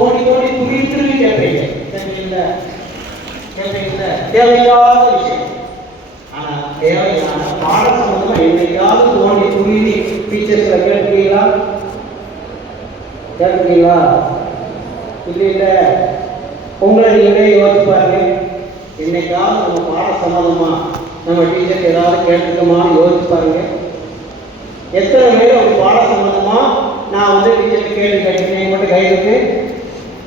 தோண்டி தோண்டி துருவி துருவி கேட்பீங்க. கேட்பீங்களா? கேட்பீங்களா? தேவையில்லாத விஷயம். ஆனா தேவையான பாட சம்பந்தமா என்னைக்காவது தோண்டி துருவி டீச்சர்ஸ்ல கேட்பீங்களா? கேட்பீங்களா? இல்லை இல்லை. உங்களை நீங்களே யோசிச்சு பாருங்க. என்னைக்காவது நம்ம பாட சம்பந்தமா நம்ம டீச்சர் ஏதாவது கேட்டுக்கோமான்னு யோசிச்சு பாருங்க. எத்தனை பேர் ஒரு பாட சம்பந்தமா நான் வந்து டீச்சருக்கு கேள்வி கேட்டேன் மட்டும் கை இருக்கு.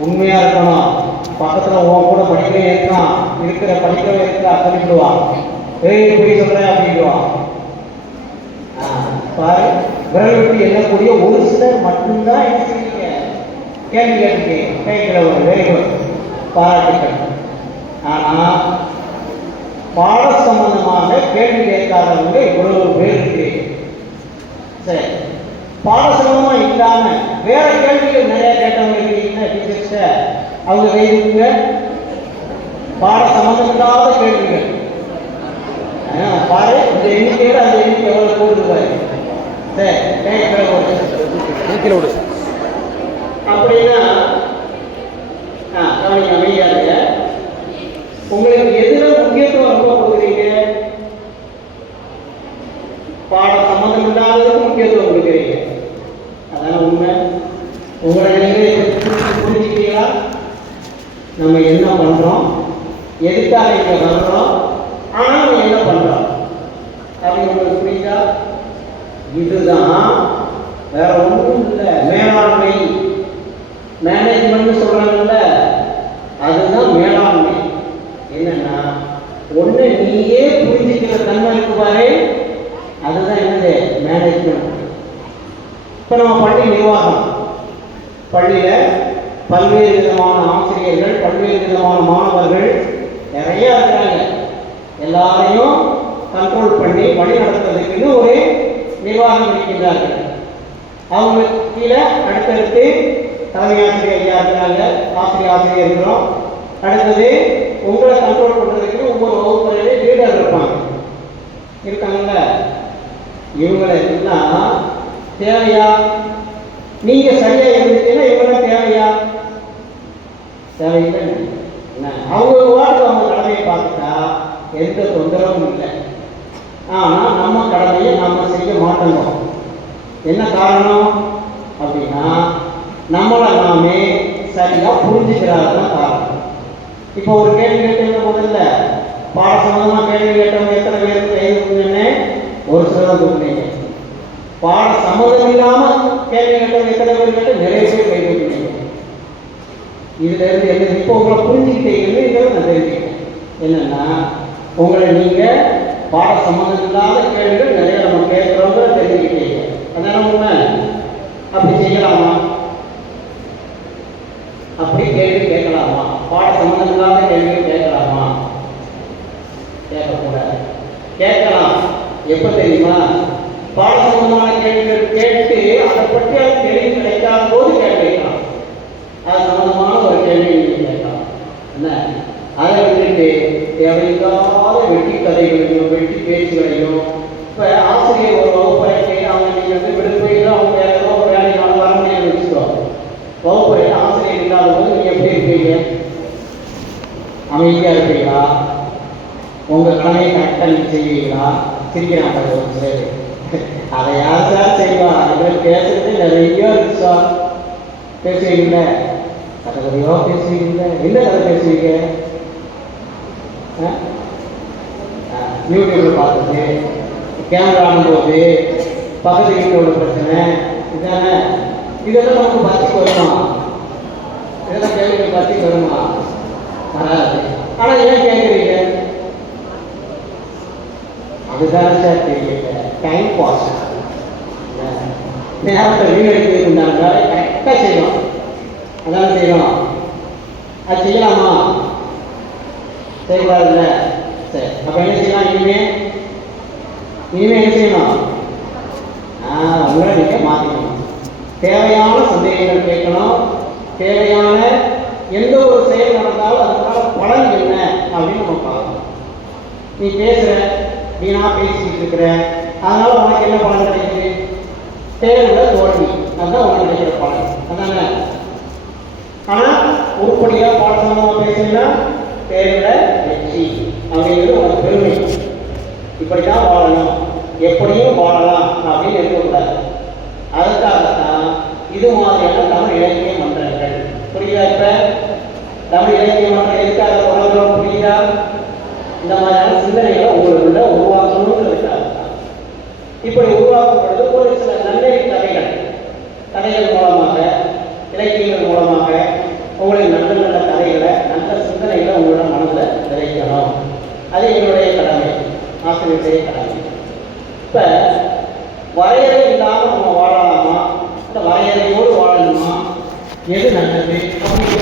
உண்மையா இருக்கணும். பக்கத்துல உன் கூட படிக்கவே இருக்கான், இருக்கிற படிக்கவே இருக்கா சொல்லிவிடுவான். போய் சொல்றேன் அப்படின்டுவான். பாரு, விரல் விட்டு எண்ணக்கூடிய ஒரு சிலர் மட்டும்தான் என்ன செய்வீங்க, கேள்வி கேட்டுருக்கீங்க. கேட்கிறவங்க வெரி குட், பாராட்டுக்கள். ஆனா பாட சம்பந்தமாக கேள்வி கேட்காதவங்க இவ்வளவு பேர் இருக்கு. சரி, பாட சம்பந்தமா இல்லாம வேற கேள்விகள் நிறைய கேட்டவங்க இருக்கீங்கன்னா டீச்சர்ஸ் அவங்க கைதுங்க. பாட சம்பந்தம் இல்லாத கேள்விகள் பாரு, இந்த எண்ணிக்கையோட அந்த எண்ணிக்கை எவ்வளவு கூடுது பாரு. சரி, அப்படின்னா கவனிங்க, அமைதியா இருங்க. உங்களுக்கு எதுல முக்கியத்துவம் ரொம்ப கொடுக்குறீங்க? பாட சம்பந்தம் இல்லாததுக்கு முக்கியத்துவம் கொடுக்குறீங்க. அதான உண்மை. உங்களை புரிஞ்சுக்கிறீங்களா? நம்ம என்ன பண்றோம், எதுக்காக இங்க வர்றோம், ஆனா நம்ம என்ன பண்றோம் அப்படின்னு உங்களுக்கு புரியுதா? இதுதான், வேற ஒன்றும் இல்லை. மேலாண்மை, மேனேஜ்மெண்ட் சொல்றாங்கல்ல, அதுதான் மேலாண்மை. என்னன்னா ஒண்ணு நீயே புரிஞ்சுக்கிற தன்மை இருக்கு பாரு, அதுதான் என்னது மேனேஜ்மெண்ட். இப்ப நம்ம பள்ளி நிர்வாகம், பள்ளியில பல்வேறு விதமான ஆசிரியர்கள், பல்வேறு விதமான மாணவர்கள் நிறைய இருக்கிறாங்க. எல்லாரையும் கண்ட்ரோல் பண்ணி வழி நடத்துறதுக்குன்னு ஒரு நிர்வாகம் இருக்கின்றார்கள். அவங்களுக்கு கீழே அடுத்தடுத்து தலைமை ஆசிரியர் ஐயா இருக்கிறாங்க, ஆசிரியர் இருக்கிறோம். அடுத்தது உங்களை கண்ட்ரோல் பண்றதுக்கு ஒவ்வொரு வகுப்பறையிலே லீடர் இருக்காங்கல்ல. இவங்களை எல்லாம் தேவையா? நீங்க சரியா இருந்துச்சுன்னா இவங்க தேவையா? தேவையில்லை. அவங்க வார்த்தை அவங்க கடமையை பார்த்துட்டா எந்த தொந்தரவும் இல்லை. ஆனா நம்ம கடமையை நாம செய்ய மாட்டோம். என்ன காரணம் அப்படின்னா நம்மளை நாமே சரியா புரிஞ்சுக்கிறாருதான் காரணம். இப்போ ஒரு கேள்வி கேட்டீங்க, முதல்ல பாட சம்பந்தமா கேள்வி கேட்டவங்க எத்தனை பேருக்கு கைதுன்னு ஒரு சிலர் கொடுத்தீங்க. பாட சம்மதம் இல்லாம கேள்வி கேட்டவங்க எத்தனை பேர் கேட்டு நிறைய பேர் கைதுங்க. இதுல இருந்து என்ன இப்போ உங்களை புரிஞ்சுக்கிட்டீங்கன்னு நான் தெரிஞ்சுக்கிட்டேன். என்னன்னா உங்களை நீங்க பாட சம்மதம் இல்லாத கேள்விகள் நிறைய நம்ம கேட்கிறவங்க தெரிஞ்சுக்கிட்டீங்க. அதனால உண்மை. அப்படி செய்யலாமா? அப்படி கேள்வி கேட்கலாமா? பாட சம்பந்தம் இல்லாத கேள்வி கேட்கலாமா? கேட்கக்கூடாது. கேட்கலாம். எப்ப தெரியுமா? பாட சம்பந்தமான கேள்விகள் கேட்டு அதை பற்றி அது தெளிவு கிடைக்காத போது கேட்கலாம். அது சம்பந்தமான ஒரு கேள்வி நீங்க கேட்கலாம். என்ன, அதை விட்டுட்டு தேவையில்லாத வெட்டி கதைகளையும் வெட்டி பேச்சுகளையும். இப்ப ஆசிரியர் ஒரு வகுப்பறைக்கு அவங்க நீங்க வந்து விடுப்பையில அவங்க வேற ஏதோ ஒரு வேலைக்கான வர முடியாது வச்சுக்கோ. வகுப்பறையில் ஆசிரியர் இல்லாத போது நீங்க எப்படி இருப்பீங்க? அமைதியா இருப்பீங்களா? உங்க கடமையை கரெக்டா நீங்க செய்வீங்களா? சிரிக்கிறாங்க. சரி, அதை யார் சார் செய்வா? இதில் பேசுறது நிறைய இருக்கு சார். பேசுவீங்கள, கதை கதையோ பேசுவீங்கள. என்ன கதை பேசுவீங்க? யூடியூப்ல பார்த்துட்டு கேமரா ஆனும்போது பக்கத்து வீட்டோட பிரச்சனை இதானே. இதெல்லாம் நமக்கு பத்திக்கு வருமா? இதெல்லாம் கேள்விகள் பத்திக்கு வருமா? வராது. ஆனா ஏன் கேட்குறீங்க? அதுதான் சார் தெரியல. Time pass. நேரத்தை வீணடிக்கிறது உண்டான வேலை கரெக்டாக செய்யணும். அதான செய்யணும். அது செய்யலாமா? செய்யக்கூடாதுல்ல. சரி, அப்போ என்ன செய்யலாம்? இனிமே என்ன செய்யணும்? உங்களை நீங்கள் மாற்றிக்கணும். தேவையான சந்தேகங்கள் கேட்கணும். தேவையான எந்த ஒரு செயல் நடந்தாலும் அதுக்கான பலன் என்ன அப்படின்னு நம்ம பார்க்கணும். நீ பேசுகிற, வீணா பேசிக்கிட்டு இருக்கிற, அதனால உனக்கு என்ன பலன் கிடைக்குது? தேர்வுல தோல்வி. அதுதான் உனக்கு கிடைக்கிற பலன். அதனால ஆனால் உருப்படியாக பாடசமாக பேசினா தேர்வில் வெற்றி அப்படிங்கிறது ஒரு பெருமை. இப்படித்தான் வாழணும், எப்படியும் வாழலாம் அப்படின்னு இருக்கக்கூடாது. அதுக்காகத்தான் இது மாதிரியான தமிழ் இலக்கிய மன்றங்கள். புரியுதா? இப்ப தமிழ் இலக்கிய மன்றம் எதுக்காக தொடங்குறோம் புரியுதா? இந்த மாதிரியான சிந்தனைகளை உங்களுக்குள்ள உருவாக்கணுங்கிறதுக்காக தான். இப்படி உருவாக்கும் பொழுது ஒரு சில நன்னெறி கதைகள் மூலமாக, இலக்கியங்கள் மூலமாக உங்களுக்கு நல்ல நல்ல கதைகளை, நல்ல சிந்தனைகளை உங்களோட மனதில் விதைக்கணும். அது என்னுடைய கடமை, ஆசிரியருடைய கடமை. இப்போ வரையறை இல்லாமல் நம்ம வாழலாமா, இல்லை வரையறையோடு வாழணுமா, எது நல்லது அப்படின்னு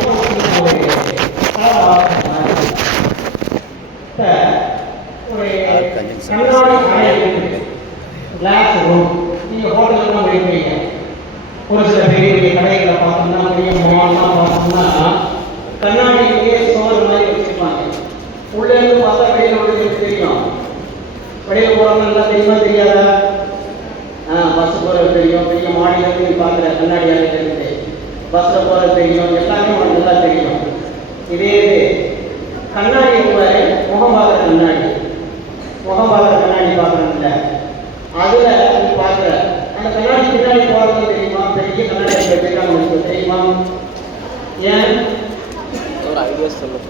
ஒரு கண்ணாடி அறை இருக்குது, கிளாஸ் ரூம். நீங்கள் ஹோட்டல்லாம் போயிருப்பீங்க, ஒரு சில பெரிய பெரிய கடைகளை பார்த்தோம்னா, பெரிய மால்லாம் பார்த்தோம்னா கண்ணாடியிலேயே சோறு மாதிரி வச்சுருப்பாங்க. உள்ளே இருந்து பார்த்தா வெளியில் உள்ளது தெரியும். வெளியில் போகிறவங்க நல்லா தெரியுமா தெரியாதா? பஸ் போகிறது தெரியும், பெரிய மாடியிலேருந்து நீ பார்க்குற கண்ணாடியாக தெரியுது, பஸ்ஸில் போகிறது தெரியும், எல்லாமே உனக்கு நல்லா தெரியும். இதே இது கண்ணாடி முகம் பார்க்குற கண்ணாடி, முகம் பார்க்குற கண்ணாடி பார்க்குறோம்ல, அதில் நீ பார்க்குற அந்த கண்ணாடி பின்னாடி போகிறது தெரியுமா? பெரிய கண்ணாடி வச்சுருக்காங்க உங்களுக்கு தெரியுமா? ஏன் ஒரு ஐடியா சொல்லுங்க.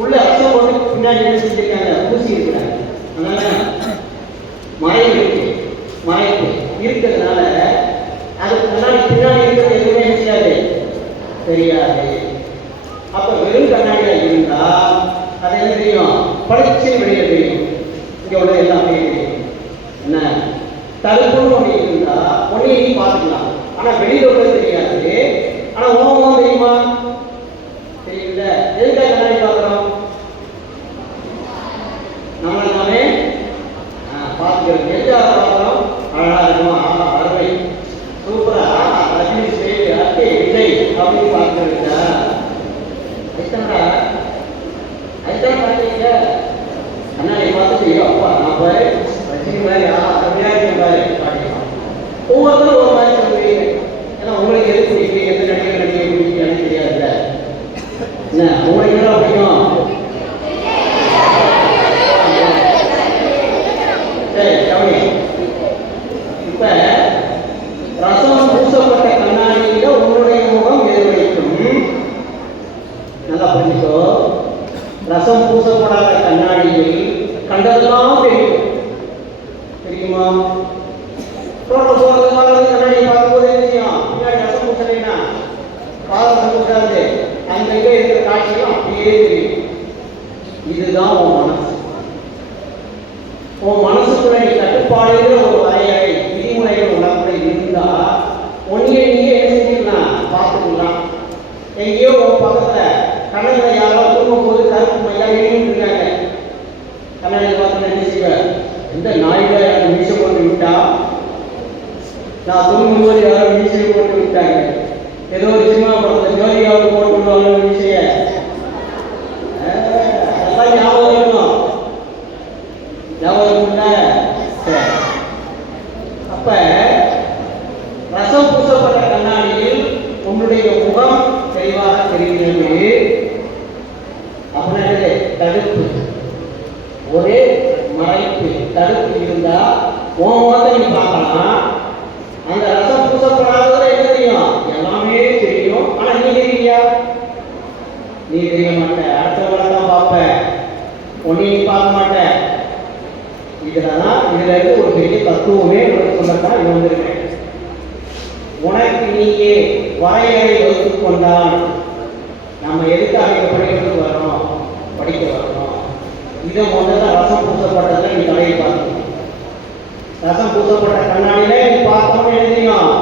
உள்ள அசம் போட்டு பின்னாடி என்ன செஞ்சிருக்காங்க? பூசி இருக்கிறாங்க. அதனால மறைவு இருக்கு, மறைப்பு இருக்கிறதுனால அதுக்கு முன்னாடி பின்னாடி இருக்கிறது எதுவுமே செய்யாது, தெரியாது. அப்ப வெறும் கண்ணாடியா இருந்தா அது என்ன தெரியும்? படிச்சு வெளியே தெரியும். இங்க உள்ள எல்லாமே தெரியும். என்ன தடுப்புன்னு ஒண்ணு இருந்தா ஒன்னையும் நீ பார்த்துக்கலாம், ஆனா வெளியில உள்ளது தெரியாது. ஆனா உணவு தெரியுமா? தெரியல. எதுக்காக கண்ணாடி பார்க்கிறோம்? நம்மளை நாமே பார்த்துக்கிறோம். எதுக்காக பார்க்கிறோம்? அழகா இருக்கும், ஆஹா அருமை, சூப்பரா, ரஜினி ஸ்டைல், அட்டே விஜய் அப்படின்னு பார்த்துருக்கா? அதுதான் பார்த்தீங்க. கண்ணாடி பார்த்துட்டு அப்பா நான் பாரு ரஜினி மாதிரி அருமையாக பாரு காட்டிக்கலாம். ஒவ்வொருத்தரும் ஒரு மாதிரி சொல்லுவீங்க. ஏன்னா உங்களுக்கு எது பிடிக்கும், எந்த நடிகை பிடிக்கும் எனக்கு தெரியாதுல்ல. என்ன உங்களுக்கு என்ன பிடிக்கும்? சரி கவனி. இப்ப ரசம் பூசப்பட்ட கண்ணாடியில உன்னுடைய முகம் எதிர்வைக்கும். நல்லா புரிஞ்சுக்கோ. ரசம் பூசப்படாத கண்ணாடியில் கண்டதெல்லாம் தெரியும். தெரியுமா? ரோட்டில் போகிறது மாதிரி கண்ணாடி பார்க்கும்போது என்ன செய்யும்? பின்னாடி ரசம் பூசலைன்னா பாதம் பூசாது, அங்கங்கே இருக்கிற காட்சியும் அப்படியே தெரியும். இதுதான் உன் மனசு. உன் மனசுக்குள்ள நீ கட்டுப்பாடுங்கிற ஒரு வரையறை, விதிமுறைகள் உனக்குள்ள இருந்தா ஒன்னியை நீங்க என்ன செஞ்சுக்கலாம்? பார்த்துக்கலாம். எங்கேயோ உன் பக்கத்துல கண்ணங்களை யாரோ தூங்கும் போது கருப்பு மையா எழுதிட்டு இருக்காங்க. கண்ணாடியில் பார்த்து என்ன செய்வேன்? எந்த நாயில எனக்கு மீசை போட்டு விட்டா, நான் தூங்கும்போது யாரோ மீசையை போட்டு விட்டாங்க. ஏதோ ஒரு சினிமா படத்தில் ஜோதிகாவுக்கு போட்டு விடுவாங்க மீசைய. அதெல்லாம் ஞாபகம் இருக்கணும். ஞாபகம் இருக்குல்ல? அப்ப ரசம் பூசப்பட்ட கண்ணாடியில் உன்னுடைய முகம் தெளிவாக தெரிகிறது. அப்படின்னா தடுப்பு, ஒரே மறைப்பு, தடுப்பு இருந்தா உன் முகத்தை நீ பார்க்கலாம். அந்த ரசம் பூசப்படாதது என்ன தெரியும்? எல்லாமே தெரியும். ஆனா நீ தெரியா? நீ தெரிய மாட்ட. அடுத்தவங்களை தான் பார்ப்ப, ஒன்னே நீ பார்க்க மாட்ட. இதுலதான் இதுல இருந்து ஒரு பெரிய தத்துவமே சொல்லத்தான் இது வந்திருக்கேன். உனக்கு நீயே வரையறை வகுத்து கொண்டான். நம்ம எதுக்காக படிக்கிறதுக்கு வரோம்? படிக்க வரணும். இதை முதல்ல ரசம் பூசப்பட்டதை நீ தலையை பார்க்கணும். ரசம் பூசப்பட்ட கண்ணாடியில நீ பார்த்தோம்னு எழுதியும்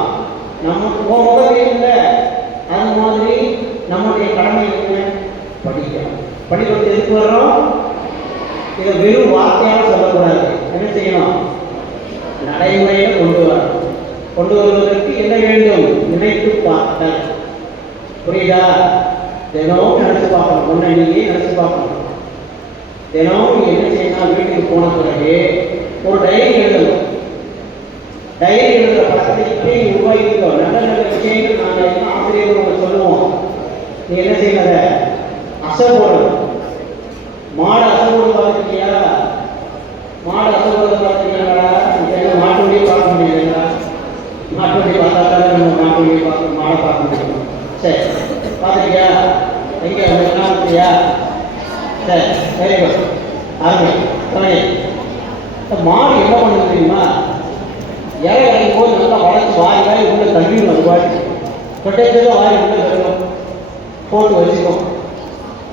நமக்கு முகம் இல்லை. அது மாதிரி நம்முடைய கடமை என்ன? படிக்கணும். படிக்கிறது எதுக்கு வர்றோம்? இதை வெறும் வார்த்தையால சொல்லக்கூடாது. என்ன செய்யணும்? நடைமுறையில கொண்டு வரணும். கொண்டு வருவதற்கு என்ன வேண்டும்? நினைத்து பார்த்தல். புரியுதா? தினமும் நினைச்சு பார்க்கணும். ஒன்றை நீங்க நினைச்சு பார்க்கணும். தினமும் நீ என்ன செய்யணும்? வீட்டுக்கு போன பிறகு ஒரு டைரி எழுதணும். டைரி எழுதுற பழக்கம் பழக்கத்தை இப்படி உருவாக்கிட்டோம். நல்ல நல்ல விஷயங்கள் நாங்கள் என்ன ஆசிரியர்கள் சொல்லுவோம், நீ என்ன செய்யறத அசை போடணும். மாடு அசை போட பார்த்துருக்கியா? மாடு அசை போட பார்த்துருக்கீங்களா? மாட்டு வண்டியை பார்க்க முடியலைங்களா? மாட்டு வண்டி பார்த்தா தானே நம்ம மாட்டு வண்டியை பார்க்க மாடை பார்க்க முடியும். சரி, பார்த்துருக்கியா? எங்கே என்ன இருக்கியா? சரி, வெரி குட், அருமை. மாடு என்ன பண்ணுது தெரியுமா? இறை இறங்கும் போது நல்லா வளர்ச்சி வாரி உள்ள தள்ளிடும். அது வாரி கொட்டைச்சதும் வாரி உள்ள தள்ளும், போட்டு வச்சுக்கும்.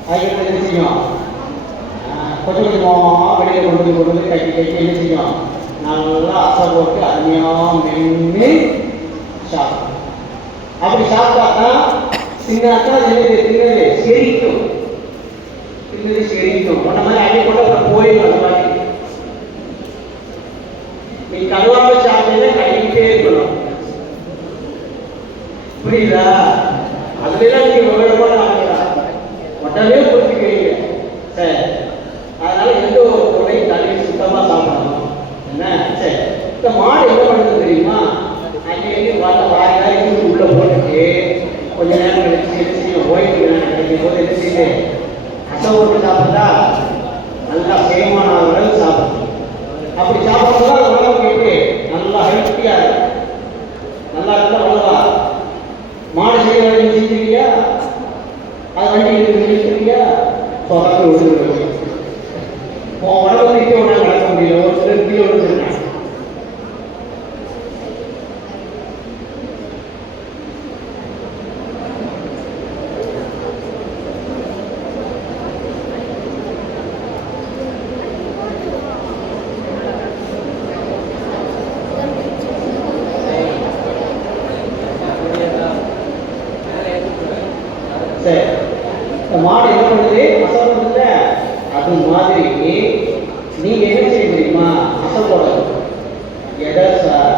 அதுக்கு என்ன செய்யும்? கொஞ்சம் கொஞ்சமாக வெளியில் கொண்டு வந்து கட்டி என்ன செய்யும்? நல்லா அசை போட்டு அருமையாக மென்று சாப்பிடும். அப்படி சாப்பிட்டா தான் சின்னாக்கா தின்னது செரிக்கும். தின்னது செரிக்கும். அந்த மாதிரி அடி கொண்டு அப்புறம் போயிடும். அந்த மாதிரி நீ கருவாக சாப்பிட்டே கழிக்கிட்டே இருக்கணும். புரியுதா? அதுலாம் நீங்க விவரமான ஆகலாம், உடனே புரிஞ்சுக்கிறீங்க. சரி, அதனால எந்த ஒரு பொருளையும் தண்ணி சுத்தமாக சாப்பிடணும். என்ன சரி, இந்த மாடு என்ன பண்ணுறது தெரியுமா? அங்கே வாரி உள்ள போட்டுட்டு கொஞ்ச நேரம் கழிச்சு ஓய்வு நேரம் கிடைக்கும் போது என்ன செய்யுது? அசை போட்டு சாப்பிட்டா நல்லா சேமான அளவு சாப்பிடும். அப்படி சாப்பிட்றதுதான் அது உடம்புக்கு எப்படி நல்லா ஹெல்த்தியா இருக்கும். நல்லா இருந்தா அவ்வளவா மாடு செய்ய வேண்டிய செஞ்சுருக்கியா? அது வண்டி நிறுத்திருக்கியா? தொடர்ந்து விழுந்து உடம்பு நிற்க ஒன்றா நடக்க முடியல. ஒரு சிலர் கீழே விழுந்துருக்காங்க. சரி, இந்த மாடு என்ன பண்ணுது? அசை. அது மாதிரி நீங்க என்ன செய்ய முடியுமா? அசை போடணும். எதை சார்?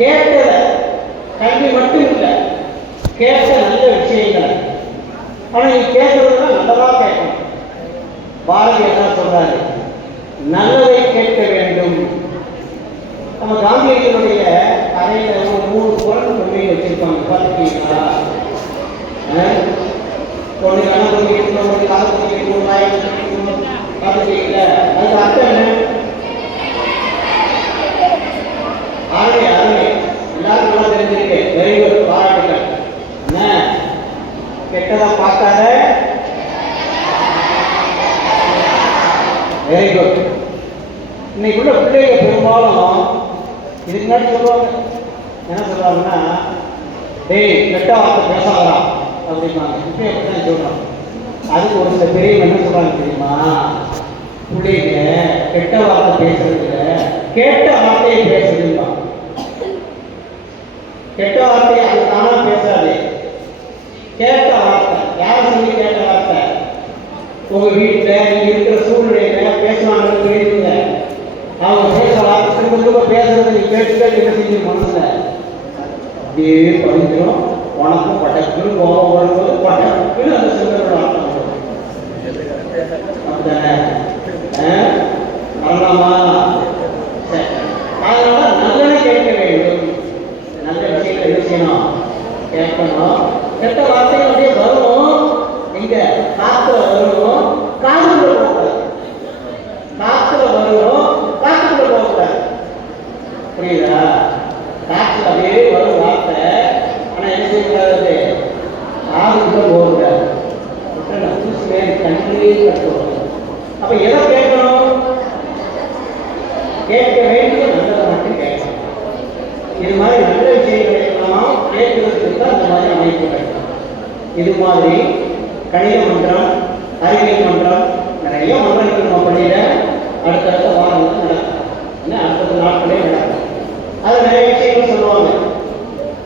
கேட்டத கல்வி மட்டும் இல்லை, கேட்ட நல்ல விஷயங்கள். ஆனா நீ கேட்கறதுனா நல்லதா கேட்கணும். பாரதி என்ன சொல்றாரு? நல்லதை கேட்க வேண்டும். நம்ம காந்தியடிகளுடைய கதையில ஒரு 3 குரல் கொண்டு வச்சிருப்பாங்க, பார்த்துருக்கீங்களா? பொண்ணு கண்ண பொண்ணு கால பொண்ணு பார்த்துருக்கீங்களா? அதுக்கு அர்த்தம் என்ன? அருமை அருமை, எல்லாரும் நல்லா தெரிஞ்சிருக்கு. வெரி குட், பாராட்டுகள். என்ன கெட்டதா பார்க்காத. Very good. இன்னைக்கு உள்ள பிள்ளைங்க பெரும்பாலும் இதுக்கு முன்னாடி சொல்லுவாங்க, என்ன சொல்றாங்கன்னா, டேய் கெட்ட வார்த்தை பேசாதா அப்படிம்பாங்க. இப்போ எப்படிதான் சொல்றோம். அதுக்கு ஒரு சில பெரியவங்க என்ன சொல்றாங்க தெரியுமா? பிள்ளைங்க கெட்ட வார்த்தை பேசுறதுல கேட்ட வார்த்தையை பேசுதுமா. கெட்ட வார்த்தையை அது தானா பேசாது. கேட்ட வார்த்தை யார் சொல்லி கேட்ட வார்த்தை? உங்க வீட்டில் நீங்க இருக்கிற சூழ்நிலையில பேசுவாங்கன்னு தெரியுதுங்க. அவங்க பேசலாம், திரும்ப திரும்ப பேசுறதை நீ கேட்டுட்டே என்ன செஞ்சு மனசுல அப்படியே பதிஞ்சிடும். உனக்கும் பட்டக்குன்னு கோபம் வரும்போது பட்டக்குன்னு அந்த சிந்தனோட அர்த்தம் வரும். அப்படித்தானே? வரலாமா? சரி, அதனால நல்லதை கேட்க வேண்டும். நல்ல விஷயத்தை என்ன செய்யணும்? கேட்கணும். கெட்ட வார்த்தைகள் அப்படியே வரும். எங்க காத்துல வரும், காதுக்குள்ள போகக்கூடாது. காத்துல வரும், காத்துக்குள்ள போகக்கூடாது. புரியுதா? காத்துல அப்படியே வரும் வார்த்தை, ஆனா என்ன செய்யக்கூடாது? காதுக்குள்ள போகக்கூடாது. கண்ணிலே கட்டுவோம். அப்ப எதை கேட்கணும்? கேட்க வேண்டிய நல்லதை மட்டும் கேட்கணும். இது மாதிரி நல்ல விஷயங்களை எல்லாம் கேட்கறதுக்கு தான் இந்த மாதிரி அமைப்பு கிடைக்கும். இது மாதிரி கணித மன்றம், அறிவியல் மன்றம், நிறைய மன்றங்கள் நம்ம பள்ளியில அடுத்தடுத்த வாரங்கள் நடக்கும். ஏன்னா அடுத்த நாட்களே நடக்கும். அது நிறைய விஷயங்கள் சொல்லுவாங்க.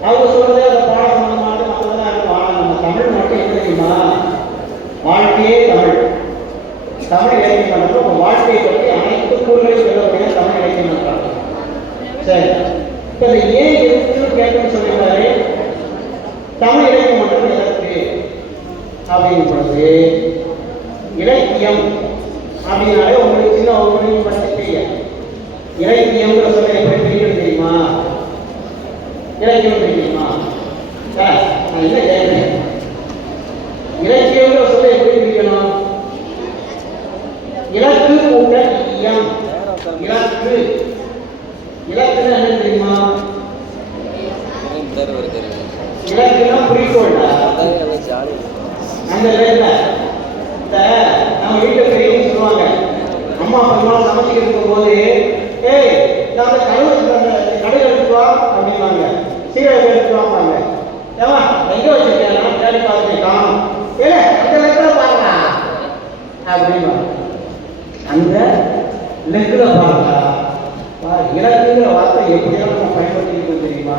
அவங்க சொல்றது அந்த பாட சம்பந்தமாக மற்றதான் இருக்கும். ஆனால் நம்ம தமிழ் மட்டும் என்ன தெரியுமா? வாழ்க்கையே தமிழ். தமிழ் இலக்கிய மன்றம் உங்க வாழ்க்கையை பற்றி அனைத்து கூறுகளையும் சொல்லக்கூடிய தமிழ் இலக்கிய மன்றம். சரி, இப்ப இந்த ஏன் எதுக்கு கேட்கணும்னு சொல்லியிருந்தாரு? தமிழ் இலக்கிய மன்றம் எதற்கு அப்படிங்கும் பொழுது, இலக்கியம் அப்படின்னாலே உங்களுக்கு சின்ன ஒரு மணி படிச்சுட்டீங்க. இலக்கியம்ங்கிற சொல்ல எப்படி பிரிக்கணும் தெரியுமா? இலக்கியம் தெரியுமா? நான் என்ன கேட்கிறேன், இலக்கியங்கிற சொல்ல எப்படி பிரிக்கணும்? இலக்கு கூட்டல் இயம். இலக்கு, இலக்குன்னு என்ன தெரியுமா? இலக்குன்னா குறிக்கோள்டா. அந்த இடத்துல இந்த நம்ம வீட்டில் பெரியவங்க சொல்லுவாங்க, அம்மா அப்பா சமைச்சிக்கிட்டு இருக்கும் போது, ஏய் நான் கடையில் எடுத்துவா அப்படின்வாங்க, சீரகம் எடுத்துவாங்க. ஏமா எங்க வச்சிருக்கேன், நான் தேடி பார்த்துட்டேன் காணும். ஏ அந்த லெக்கில் பாருங்க அப்படின்வாங்க. அந்த லெக்கில் பாருங்க. இலக்குங்கிற வார்த்தை எப்படியெல்லாம் நம்ம பயன்படுத்திக்கிட்டு தெரியுமா?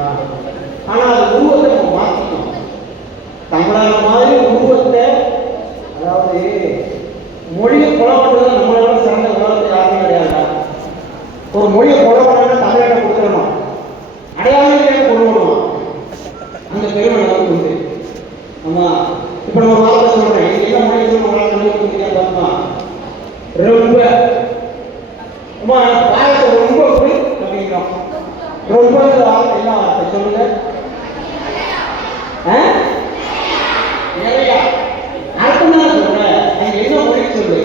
ஆனால் அது உருவத்தை நம்ம மாற்றிக்கணும். தமிழான மாதிரி உருவத்தை, அதாவது மொழியை கொலை பண்ணுறது நம்மளோட சிறந்த உலகத்தை யாருமே கிடையாது. ஒரு மொழியை கொலை பண்ணா தமிழக கொடுத்துடணும், அடையாளமே கொண்டு விடுவோம். அந்த பெருமை நமக்கு உண்டு. ஆமா, இப்போ நம்ம வார்த்தை சொல்றேன், என்ன மொழி சொல்லுவோம்? ரொம்ப பாயத்தை ரொம்ப அப்படிங்கிறோம். ரொம்ப வார்த்தை என்ன வார்த்தை சொல்லுங்க? நிறையா அர்த்தம் தான் சொல்றேன். நீங்க என்ன மொழி சொல்லு?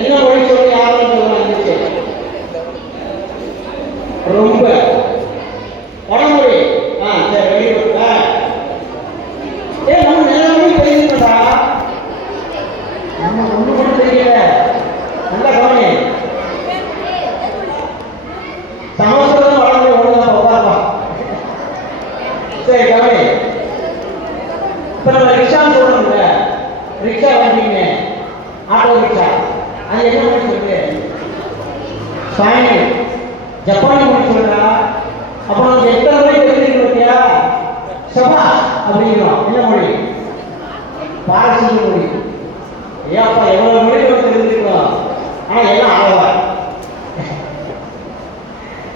என்ன மொழி சொல்லி யாரும் சொல்லுவாங்க? ரொம்ப வடமொழி. சரி, வெளியிட்ட நம்ம நிறைய மொழி தெரியுதுடா, நம்ம ஒண்ணு கூட தெரியல. நல்லா கவனி, சமஸ்கிருதம் வடமொழி ஒண்ணுதான் உட்காரலாம். சரி கவனி, இப்ப நம்ம ரிக்ஷான்னு சொல்றோம்ல, ரிக்ஷா வண்டிங்க, ஆட்டோ ரிக்ஷா, அது என்ன மொழி சொல்லுது? ஸ்பானிஷ், ஜப்பானி மொழி சொல்றா. அப்ப நமக்கு எத்தனை மொழி தெரிஞ்சுக்க பத்தியா? சபா அப்படிங்கிறோம். என்ன மொழி? பாரசீக மொழி. ஏப்பா எவ்வளவு மொழி நம்ம தெரிஞ்சுக்கிறோம், ஆனா எல்லாம் ஆளவா,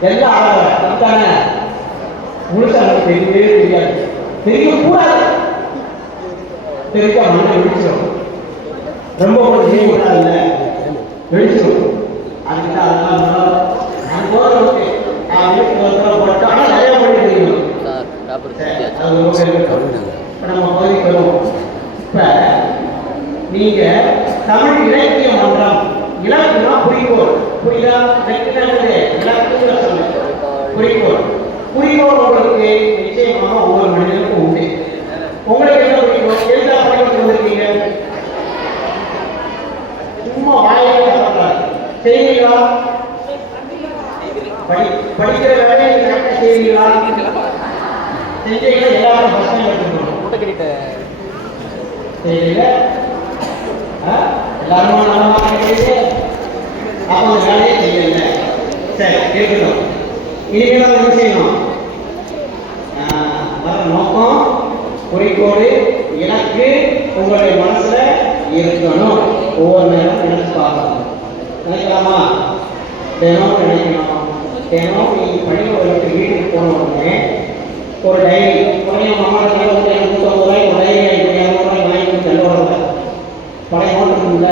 எல்லாம் ஆளவா நமக்கான முழுசா நமக்கு தெரியவே தெரியாது. தெரியக்கூடாது, தெரிஞ்சா மண்ணை விழிச்சிடும். ரொம்ப கொஞ்சம் கூடாதுல்ல, விழிச்சிடும். அதுக்கிட்ட அதெல்லாம் நான் போகிறவங்க போட்டு, ஆனால் நிறைய மொழி தெரியும். நம்ம பகுதிக்கு வருவோம். இப்ப நீங்க தமிழ் இலக்கிய மன்றம், இலக்குனா குறிக்கோள், புரியுதா? இலக்குங்கிற சொல்லு குறிக்கோள். குறிக்கோள் உங்களுக்கு நிச்சயமாக ஒவ்வொரு மனிதனுக்கும் உண்டு. உங்களுக்கு என்ன குறிக்கோள்? எந்த பணிக்கு வந்திருக்கீங்க? சும்மா வாயிலே செய்வீங்களா? படிக்கிற வேலையை கரெக்டாக செய்வீங்களா? செஞ்சீங்கன்னா எல்லாரும் பசங்க எடுத்துக்கணும். செய்யல எல்லாரும் நலமாக கிடையாது, அப்போ அந்த வேலையை செய்யல. சரி கேட்கணும். இனிமேல் என்ன செய்யணும்? வர நோக்கம், குறிக்கோள், இலக்கு உங்களுடைய மனசுல இருக்கணும். ஒவ்வொரு நேரம் நினைச்சு பார்க்கணும். நினைக்கலாமா? தினம் நினைக்கணும். தினம் நீ பள்ளிக்கூடத்துக்கு வீட்டுக்கு போன உடனே ஒரு டைரி, உடனே அம்மா ₹150 ஒரு டைரி ₹200 வாங்கி செல்லுவாங்க. பழைய நோட்டுக்குள்ள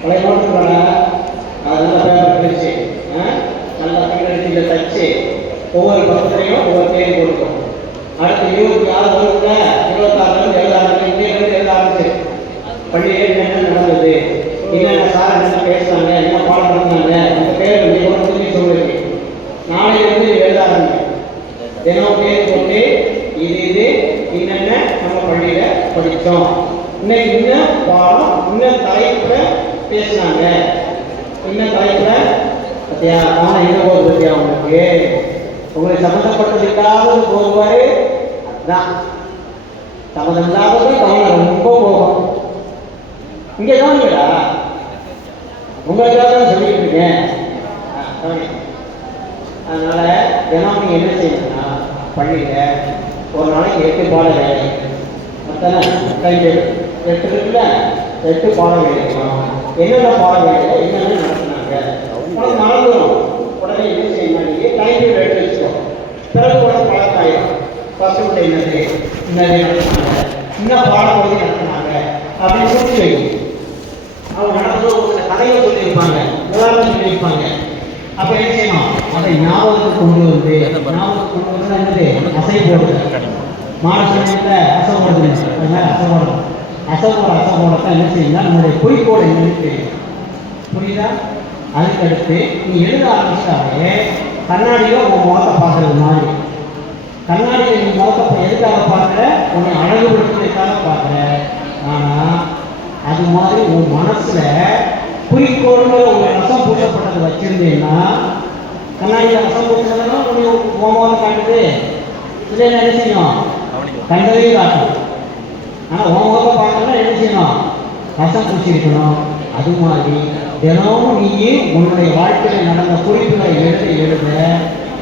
பழைய நோட்டுக்குள்ள அதனால பேப்பர் பிரிச்சு நல்லா பின்னடிச்சியில் தச்சு ஒவ்வொரு பக்கத்துலையும் ஒவ்வொரு தேதி கொடுக்கும். அடுத்து 26 வருதுல 26 எழுத ஆரம்பிச்சு, எழுத ஆரம்பிச்சு பள்ளியே என்ன நடந்தது, என்னென்ன சார் என்ன பேசுனாங்க, என்ன பாடம் பண்ணாங்க, அந்த பேர் சொல்லி சொல்லுங்க. நாளையிலிருந்து எழுத ஆரம்பிங்க. தினம் பேர் போட்டு இது என்னென்ன நம்ம பள்ளியில படித்தோம், இன்னைக்கு இன்னும் பாடம், இன்னும் தலைப்புல பேசினாங்க, இன்னும் தலைப்புல பத்தியா என்ன போகுது பத்தியா உங்களுக்கு சம்மந்தப்பட்டது இல்லாத போகுவாரு. அதுதான் சம்மந்தம் இல்லாதது கவனம் ரொம்ப போகும். இங்கே கவனிங்களா? உங்களுக்காக தான் சொல்லிட்டு இருக்கேன். அதனால தினம் நீங்க என்ன செய்யணும்னா பள்ளியில ஒரு நாளைக்கு 8 பாட வேலை, மற்ற 8 இருக்குல்ல, 8 பாட வேலைக்கும் என்னென்ன பாட வேலை என்னென்ன நடத்தினாங்க உனக்கு மறந்துடும். உடனே என்ன செய்யணும், நீங்கள் டைம் எடுத்து வச்சுக்கோ. பிறகு உடனே பழக்காயிடும். ஃபர்ஸ்ட் என்னது, இன்னதை நடத்தினாங்க, இன்னும் பாடப்பகுதி நடத்தினாங்க அப்படின்னு சொல்லி வைக்கும். அவங்க நடத்துகிற ஒரு சில கதைகள் சொல்லியிருப்பாங்க, உதாரணம் சொல்லியிருப்பாங்க. அப்போ என்ன செய்யணும், அதை ஞாபகத்துக்கு கொண்டு வந்து என்னது அசை போடுது. மாட சமயத்தில் அசை போடுது, அதனால அசை போடத்தான் என்ன செய்யணும், நம்மளுடைய குறிக்கோள் என்னன்னு தெரியும். புரியுதா? அதுக்கடுத்து நீ எழுத ஆரம்பிச்சாலே கண்ணாடியில் உன் முகத்தை பார்க்கறது மாதிரி. கண்ணாடியில் நீ முகத்தை எதுக்காக பார்க்குற, உன்னை அழகுபடுத்துறதுக்காக பார்க்குற. ஆனால் அது மாதிரி உன் மனசில் குறிக்கோள்கிற ஒரு ரசம் பூசப்பட்டது வச்சிருந்தேன்னா, கண்ணாடியில் ரசம் பூசணும்னா உன்னை முகமாக காட்டுது இல்லைன்னா என்ன செய்யணும், கண்டதையும் காட்டும். ஆனால் உன் முகத்தை பார்க்கணும்னா என்ன செய்யணும், ரசம் பூசிருக்கணும். அது மாதிரி தினமும் நீ உன்னுடைய வாழ்க்கையில் நடந்த குறிப்புகளை எழுத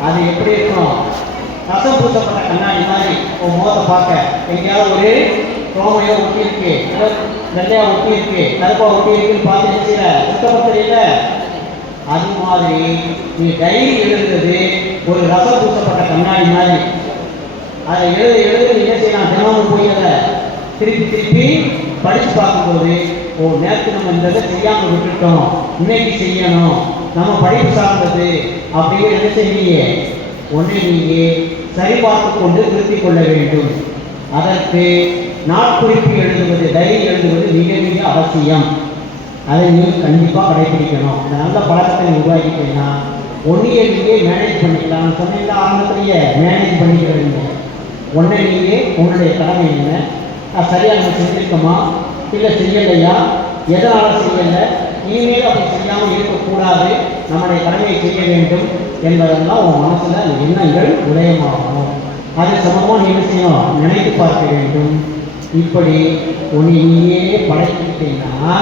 அது எப்படி இருக்கணும், ரசம் பூசப்பட்ட கண்ணாடி மாதிரி உன் முகத்தை பார்க்க. எங்கேயாவது ஒரு ரோமையோ ஒட்டி இருக்கு, வெள்ளையா ஒட்டி இருக்கு, கருப்பா ஒட்டி இருக்குன்னு பார்த்து நினைச்சிட சுத்தப்பத்திரியில. அது மாதிரி நீ டைரி எழுதுறது ஒரு ரசம் பூசப்பட்ட கண்ணாடி மாதிரி. அதை எழுத என்ன செய்யலாம், தினமும் போய் அதை திருப்பி படித்து பார்க்கும்போது, ஓ நேற்று நம்ம இந்த இதை செய்யாமல் விட்டுட்டோம், இன்னைக்கு செய்யணும், நம்ம படிப்பு சார்ந்தது அப்படிங்கிற என்ன செய்வீங்க, ஒன்றை நீங்கள் சரிபார்த்து கொண்டு திருத்திக் கொள்ள வேண்டும். அதற்கு நாட்குறிப்பு எழுதுவது, டைரி எழுதுவது மிக மிக அவசியம். அதை நீங்கள் கண்டிப்பாக கடைபிடிக்கணும். அந்த நல்ல பழக்கத்தை உருவாக்கிட்டீங்கன்னா ஒன்றையை நீங்கள் மேனேஜ் பண்ணிக்கலாம். சொன்னீங்களா ஆரம்பத்திலேயே மேனேஜ் பண்ணிக்கிறீங்க. ஒன்றை நீங்கள் உன்னுடைய கடமை என்ன, சரியாக நம்ம செஞ்சுருக்கோமா இல்லை செய்யலையா, எதனால் செய்யலை, இனிமேல் அப்படி செய்யாமல் இருக்கக்கூடாது, நம்முடைய கடமையை செய்ய வேண்டும் என்பதெல்லாம் உன் மனசில் அந்த எண்ணங்கள் உதயமாகணும். அது சமமாக நீ செய்யணும், நினைத்து பார்க்க வேண்டும். இப்படி உன்னை நீயே படைத்துக்கிட்டீங்கன்னா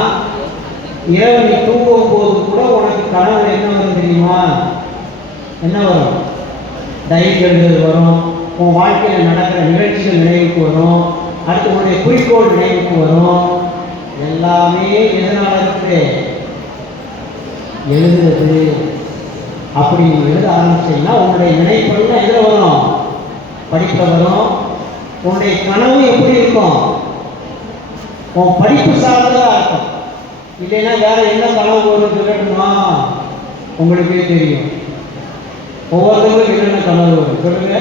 இரவு நீ தூங்கும் போது கூட உனக்கு கனவுல என்ன வரும் தெரியுமா, என்ன வரும், டைரி எழுதுறது வரும், உன் வாழ்க்கையில் நடக்கிற நிகழ்ச்சிகள் நினைவுக்கு வரும், அடுத்து உன்னுடைய குறிக்கோள் நினைவுக்கு வரும். எல்லாமே எதனால் இருக்குது, எழுதுறது. அப்படி நீ எழுத ஆரம்பிச்சீங்கன்னா உன்னுடைய நினைப்பெல்லாம் எதில் வரும், படிப்பில் வரும். உன்னுடைய கனவு எப்படி இருக்கும், உன் படிப்பு சார்ந்ததாக இருக்கும். இல்லைன்னா வேற என்ன கனவு வரும் சொல்லணுமா, உங்களுக்கே தெரியும். ஒவ்வொருத்தருக்கும் என்னென்ன கனவு வரும் சொல்லுங்க.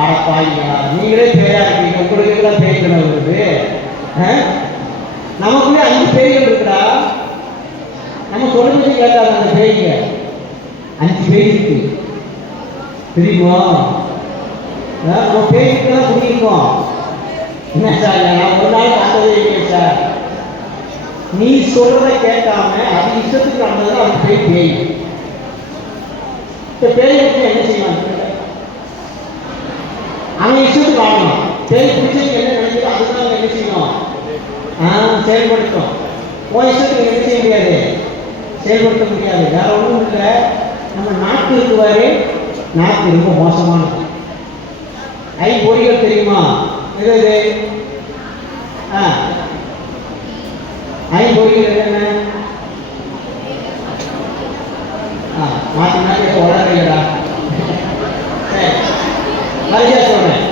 ஆரப்பாயா நீங்களே பேரா இருக்கீங்க, உங்களுக்கு எல்லாம் பேய் கனவு வருது. நமக்குள்ளே 5 பேய்கள் இருக்குடா, நம்ம சொல்லுறது கேட்காது. அந்த பேய்ங்க 5 பேய் இருக்கு தெரியுமா, நம்ம பேய்கிட்ட தான் புரியிருக்கோம். என்ன சார் நான் ஒரு நாள் பார்த்ததே இல்லை சார், நீ சொல்றதை கேட்காம அது இஷ்டத்துக்கு நடந்ததுன்னா அது பேய். இந்த பேய் பற்றி என்ன செய்வாங்க, அவன் இஷ்டத்துக்கு ஆகணும். பேய் பிடிச்சதுக்கு என்ன நினைக்கிறோம் அதுதான் என்ன செய்யணும், செயல்படுத்தும். உன் இஷ்டத்துக்கு என்ன செய்ய முடியாது, செயல்படுத்த முடியாது. வேற ஒன்றும் இல்லை, நம்ம நாக்கு இருக்குவாரு, நாக்கு ரொம்ப மோசமானது. பொறிகள் தெரியுமா, இது பொறிகள் என்ன, மாற்றி மாற்றி வளர்றீங்களா, சரி வரிசையா சொல்றேன்.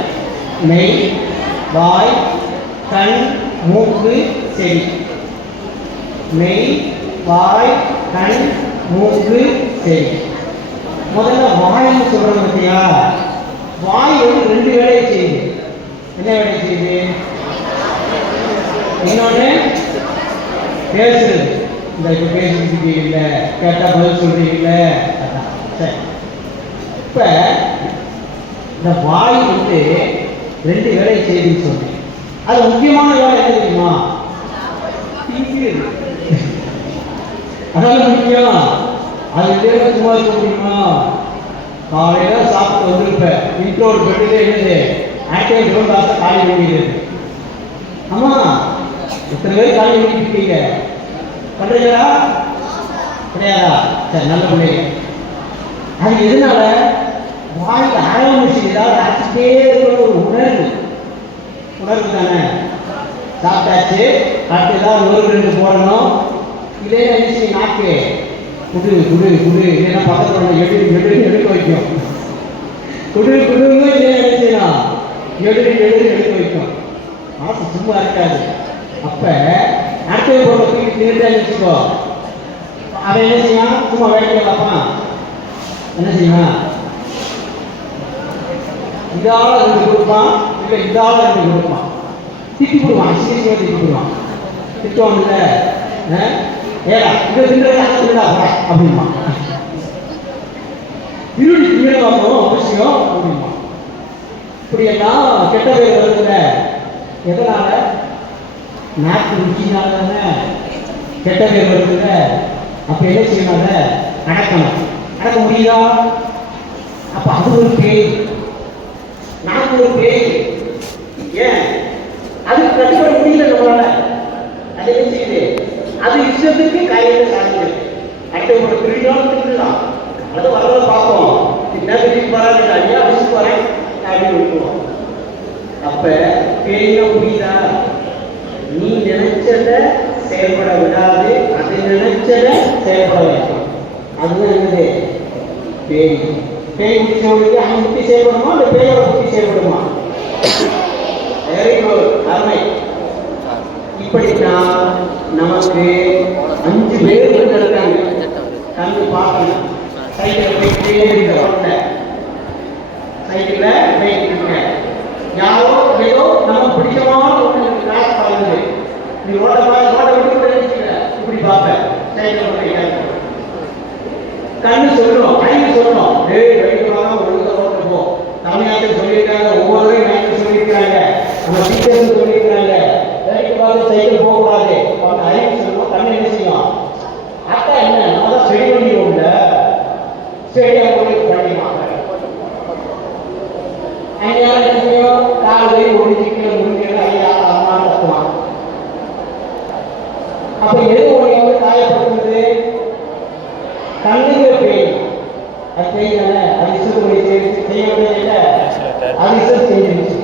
மெய், வாய், கண், மூக்கு, செவி. மெய், வாய், கண், மூக்கு, செவி. முதல்ல வாய்ன்னு சொல்றோம் பத்தியா, வாய் வந்து 2 வேலையை செய்யுது. என்ன வேலை செய்யுது, இன்னொன்று பேசுறது. இந்த இப்போ பேசிட்டு இல்லை, கேட்டால் பதில் சொல்றீங்கல்ல, அதான் சரி. இப்போ இந்த வாய் வந்து 2 வேலையை செய்யுதுன்னு சொன்னேன். அது முக்கியமான வேலை என்ன தெரியுமா, அதாவது முக்கியம். அது இல்லைன்னா சும்மா இருக்க முடியுமா, காலையில் சாப்பிட்டு வந்திருப்பேன், வீட்டில் ஒரு பெட்டியில் என்னது ஆக்டிவ் கிரௌண்ட் ஆசை காலி வேண்டியது. ஆமாம், எத்தனை பேர் காலி வேண்டியிருக்கீங்க, பண்ணுறீங்களா கிடையாதா, சரி நல்ல பிள்ளைங்க. அது எதனால, வாயில் ஆரம்பிச்சு ஏதாவது அரைச்சிட்டே இருக்கிற ஒரு உணர்வு தானே. சாப்பிட்டாச்சு, அடுத்து ஏதாவது 1-2 போடணும். இதே நினைச்சு நாக்கு குடு இல்லைன்னா பக்கத்தில் எடுக்க வைக்கும். குடுங்க இதே நினைச்சுனா எடுத்து வைக்கும். மனசு சும்மா இருக்காது. அப்ப அடுத்த பொருளை தூக்கி தின்னுட்டே வச்சுக்கோ, அதை என்ன செய்வான்? சும்மா வேலைக்கு பார்ப்பான். என்ன செய்வான்? இதால 2 கொடுப்பான், இல்லை இதால 2 கொடுப்பான். திட்டி போடுவான், சீரியஸாக திட்டி போடுவான். திட்டுவான் இல்லை, ஏடா இதை தின்றது அந்த தின்றா அப்படிமா, இருடி திங்கணும் அவசியம் அப்படிமா. இப்படியெல்லாம் கெட்ட பேர் வருதுல. எதனால? நாட்டு ருச்சினால தானே கெட்ட பேர் வருதுல. அப்ப என்ன செய்யணும்? அடக்கணும். அடக்க முடியுதா? அப்ப அது ஒரு பேய், நாக்கு ஒரு பேய். ஏன் அதுக்கு கட்டுப்பட முடியல நம்மளால. அது என்ன செய்யுது? அது இஷ்டத்துக்கு காரியத்தை சாதிக்கிறது. அடுத்த ஒரு திருடாலும் திருடலாம், அது வரல பார்ப்போம். என்ன திருப்பி வராது, ஐயா அடிச்சு வரேன் அப்படின்னு விட்டுருவோம். அப்ப பேய்னா புரியுதா? நீ நினைச்சத செயல்பட விடாது, அது நினைச்சத செயல்பட வைக்கும். அதுதான் என்னது? பேய். பேய் முடிச்சவங்களுக்கு அவன் புத்தி செயல்படுமா, அந்த பேயோட புத்தி செயல்படுமா? வெரி குட், அருமை. இப்படித்தான் நமக்கு 5 பேர் இருக்காங்க. கண்டு பார்க்கணும். சைக்கிள் போயிட்டே இருக்க, சைக்கிளில் போயிட்டு இருக்க, யாரோ ஏதோ நம்ம பிடிச்சமான ஒன்று கிளாஸ் பாருங்க. நீ ரோட்டை விட்டு இப்படி பார்ப்பேன். சைக்கிள் கண்ணு சொல்லணும், அறிவு சொல்லணும். வைக்கலாம் ஒழுங்க ரோட்டு போ. தமிழ்நாட்டில் சொல்லியிருக்காங்க, ஒவ்வொரு நாட்டில் சொல்லியிருக்காங்க, நம்ம டீச்சர்ஸ் சொல்லியிருக்காங்க, சைக்கிள் போகக்கூடாது. அவங்க அறிவு சொல்லணும். கண்ணு என்ன செய்யும்? அக்கா என்ன நம்ம ஸ்டடி பண்ணிடுவோம்ல, ஸ்டேடியம் போய் பண்ணிடுவாங்க. காலை ஒழிஞ்சிக்கிற முடிஞ்சது ஐயா அம்மா கத்துவான். அப்ப எது ஒன்று காயப்படுத்துறது? கண்ணுங்கிற பேய். அது செய்யல, அது இசை செய்ய அது இசை செஞ்சிருச்சு.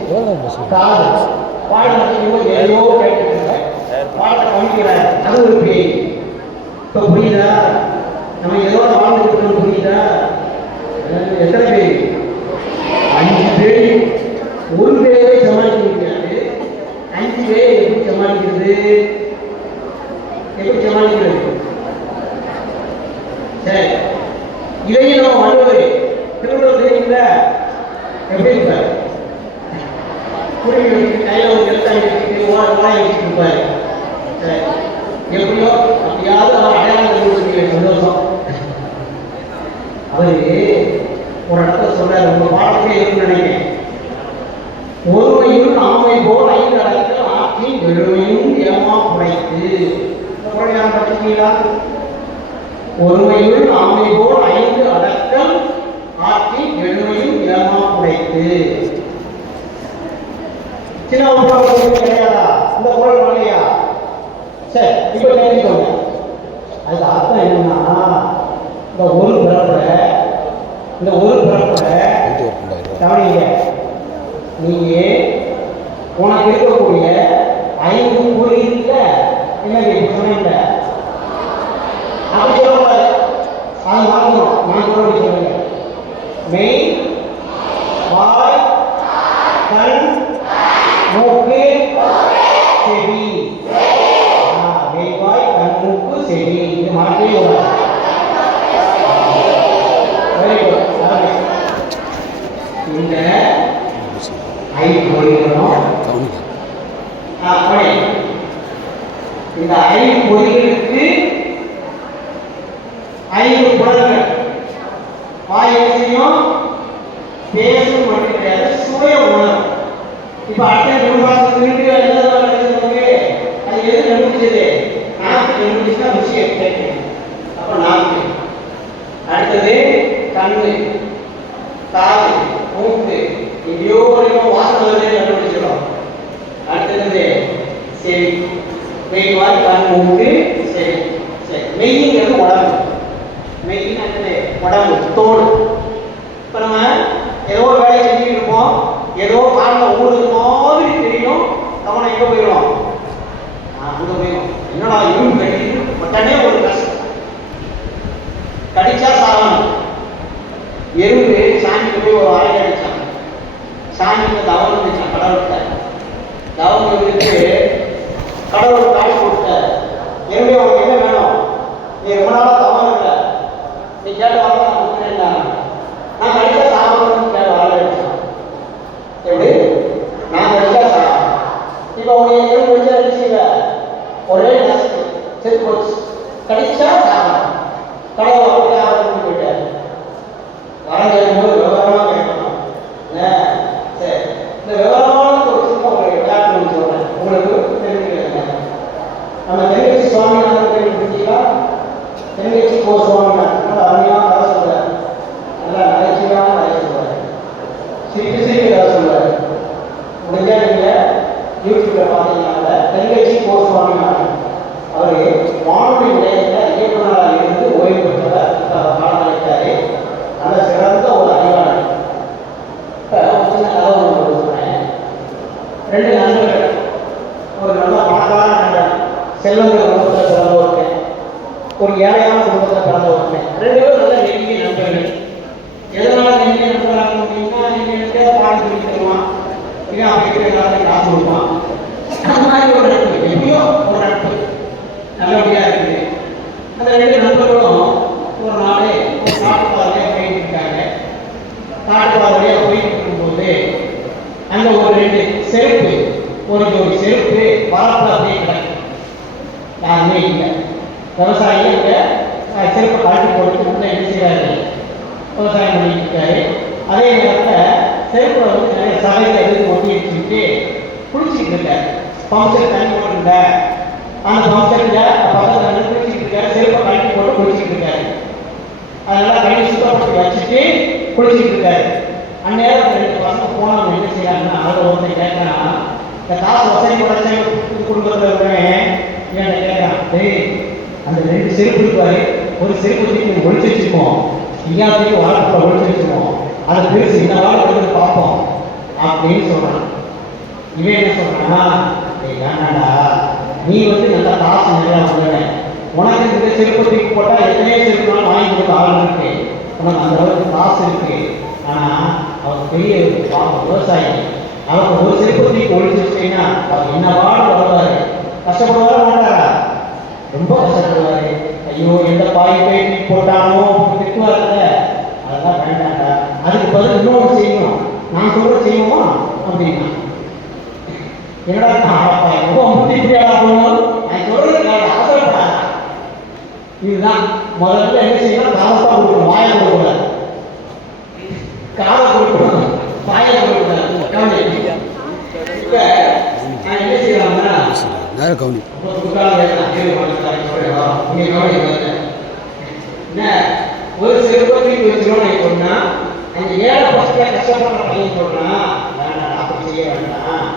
காது பாடம் நடத்தும் எதையோ கேட்டு பாடத்தை கவனிக்கிறார், அது ஒரு பேய். இப்ப புரியுதா? நம்ம எதோட வாழ்ந்துட்டு புரியுதா? எத்தனை பேய்? 5 பேய். ஒரு பேரை சமாளிக்க முடியாது, 5 பேரை எப்படி சமாளிக்கிறது? எப்படி சமாளிக்கிறது? சரி, இதையும் நம்ம வள்ளுவர் திருவள்ளுவர் தெரியுங்கள, எப்படி இருப்பார்? குருவி வச்சுட்டு கையில ஒரு எழுத்தாணி வச்சுட்டு வாய் வச்சுட்டு இருப்பாரு. சரி, எப்படியோ அப்படியாவது அவர் அடையாளம் கண்டுபிடிக்கிற சந்தோஷம். அவரு ஒரு இடத்துல சொல்றாரு, உங்க பாடத்திலே இருக்குன்னு நினைக்கிறேன். ஒருமையும் ஆமை போல் 5 அடக்கல் ஆற்றி எழுமையும் ஏமா புடைத்து. படிச்சீங்களா? ஒருமையுள் ஆமை போல் 5 அடக்கல் ஆற்றி எழுமையும் ஏமா புடைத்து. சின்ன கிடையாதா? இந்த குரல் வரலையா? சரி, இப்ப தெரிஞ்சுக்கோங்க. அதுக்கு அர்த்தம் என்னன்னா, இந்த ஒரு பிறப்புல கவனிங்க, நீங்க உனக்கு இருக்கக்கூடிய 5 பொறியில என்னது சொன்னீங்க? அப்படி சொல்லக்கூடாது, அது வாங்கணும். நான் சொல்லுங்க, மெய், வாய், கண், மூக்கு, செவி. மெய், வாய், கண், மூக்கு, செவி. இது மாற்றவே கூடாது. Very good. இந்த 5 பொறிகளும் இந்த 5 பொறிகளுக்கு 5 புலன்கள். வாய் செய்யும், பேசும் மட்டும் கிடையாது, சுவைய உணரும். இப்ப அடுத்த குடும்பத்துக்கு அது எது கண்டுபிடிச்சது? நாக்கு கண்டுபிடிச்சா விஷயம் கேட்கும். அப்ப நாக்கு. அடுத்தது கண்ணு, காது, மூக்கு, எங்கேயோ வாசனை கண்டுபிடிச்சிடும். அடுத்தது செவி, மெய், வாய், கண், மூக்கு, செவி. சரி, மெய்ங்கிறது உடம்பு. மெய்ன்னு உடம்பு, தோல். இப்போ நம்ம ஏதோ ஒரு வேலையை செஞ்சுட்டு இருப்போம், ஏதோ காலில் ஊடுறது மாதிரி தெரியும், கவனம் எங்கே போயிடும்? அங்கே போயிடும். என்னடா இரும்பு கட்டிட்டு உடனே ஒரு கஷ்டம், கடிச்சா சாகணும். எறும்பு சாமிக்கு போய் ஒரு வாய் அடிச்சான், சாமிக்கு தவறு இருந்துச்சு கடவுள்கிட்ட. தவறு இருந்துட்டு கடவுள் காட்சி கொடுத்தார். என்னுடைய உனக்கு என்ன வேணும்? நீ ரொம்ப நாளாக தவறு இல்லை, நீ கேட்ட வாங்க நான் கொடுக்குறேன். நான் கடிதா சாப்பிடணும்னு கேட்ட வாழ எப்படி நான் கடிதா சாப்பிடணும். இப்போ உங்க எங்க வச்சு அடிச்சுவ ஒரே நசுக்கு செத்து போச்சு. கடிச்சா சாப்பிடணும். கடவுள் அப்படியே ஆரம்பிச்சு போயிட்டார். வரைஞ்சிருக்கும்போது விவரமாக கேட்கணும். சரி, இந்த விவரமான ஒரு சின்ன ஒரு விளையாட்டு சொல்றேன், உங்களுக்கு தெரிஞ்சுக்கிறேன். நம்ம தென்கட்சி சுவாமிநாதன் கேள்விப்பட்டீங்களா? தென்கட்சி கோ சுவாமிநாதன் நல்லா அருமையாக கதை சொல்றாரு. நல்லா நகைச்சுவையான கதை சொல்றாரு. சிரிக்க சிரிக்க கதை சொல்றாரு. முடிஞ்சா நீங்க யூடியூப்ல பார்த்தீங்கன்னா தென்கட்சி கோ சுவாமிநாதன் அவரு வானொலி நிலையத்தில் இயக்குநராக இருந்து ஓய்வு பெற்றவர். காலம் அளித்தாரு. நல்ல சிறந்த ஒரு அறிவாளி. இப்போ ஒரு சின்ன கதை ஒன்று சொல்றேன். 2 நண்பர்கள், ஒரு நல்ல பணக்கார நண்பன், செல்வங்கள் குடும்பத்தில் பிறந்த ஒருத்தன், ஒரு ஏழையான குடும்பத்தில் பிறந்த ஒருத்தன். 2 பேரும் நல்ல நெருங்கிய நண்பர்கள். எதனால நெருங்கிய நண்பர்களாக அப்படின்னா, நீங்கள் பாடம் சொல்லி தருவான், இல்லை அப்படி எல்லாத்தையும் காசு கொடுப்பான். அந்த மாதிரி ஒரு நட்பு, எப்படியோ ஒரு நட்பு நல்லபடியாக இருக்குது. அந்த 2 நண்பர்களும் ஒரு நாளே ஒரு காட்டு பாதையாக போயிட்டு இருக்காங்க. காட்டு பாதையாக போயிட்டு இருக்கும்போது அங்கே ஒரு 2 செருப்பு, ஒரு ஜோடி செருப்பு வரப்பில் அப்படியே கிடக்கும். யாருமே இல்லை. விவசாயி அங்கே செருப்பை கழட்டி போட்டு உள்ள என்ன செய்கிறாரு, விவசாயம் பண்ணிட்டு இருக்காரு. அதே நேரத்தில் செருப்பை வந்து நிறைய சகையில் எதுக்கு ஒட்டி வச்சுக்கிட்டு குளிச்சுக்கிட்டு இருக்காரு. பம்ப்செட் தண்ணி போட்டுருக்க அந்த பம்ப்செட்டில் பக்கத்தில் வந்து குளிச்சுக்கிட்டு இருக்காரு. செருப்பை கழட்டி போட்டு குளிச்சுக்கிட்டு இருக்காரு. அதனால கையை சுத்தப்படுத்தி வச்சுட்டு குளிச்சுக்கிட்டு இருக்காரு. அந்நேரம் 2 பசங்க போனவங்க என்ன செய்யறாங்கன்னா, அதில் ஒருத்தர் கேட்கறான், இந்த காசு வசதி படைச்ச குடும்பத்தில் இருக்கிறவன் இவன் கேட்கறான், டேய் அந்த 2 செருப்பு இருப்பாரு, ஒரு செருப்பு தூக்கி ஒழிச்சு வச்சுப்போம், எல்லாத்தையும் வரப்புல ஒழிச்சு வச்சுப்போம், அது பெருசு இந்த வாரம் பார்ப்போம் அப்படின்னு சொல்றான். இவன் என்ன சொல்றான்னா, வேணாடா நீ வந்து நல்லா காசு நிறையா சொல்லுவேன், உனக்கு இந்த செருப்பை தூக்கி போட்டால் எத்தனையோ செருப்புனாலும் வாங்கி கொடுக்க ஆள் இருக்கு, உனக்கு அந்த அளவுக்கு காசு இருக்கு. ஆனால் அவர் பெரிய விவசாயி, அவருக்கு ஒரு செருப்பை தூக்கி ஒழிச்சு வச்சிட்டீங்கன்னா அவர் என்ன வாடு வருவார், கஷ்டப்படுவாரா மாட்டாரா? ரொம்ப கஷ்டப்படுவார். ஐயோ எந்த பாய் போய் தூக்கி போட்டானோ திட்டுவார்ல, அதெல்லாம் வேண்டாண்டா, அதுக்கு பதில் இன்னொன்று செய்யணும், நான் சொல்ற செய்வோமா அப்படின்னா, என்னடா ரொம்ப முத்தி இப்படியா போகணும், நான் சொல்றது ஆசைப்படாத. இதுதான் முதல்ல என்ன செய்யணும், காலத்தான் கொடுக்கணும், வாயை கொடுக்கூடாது, காலை கொடுக்கணும், வாயை கொடுக்கூடாது. இப்ப நான் என்ன செய்யலாம்னா ஒரு செருப்பத்துக்கு வச்சிருவோம் சொன்னா, அந்த 7 பசங்க கஷ்டப்படுற பையன் சொல்றா, வேண்டாம் அப்படி செய்ய வேண்டாம்,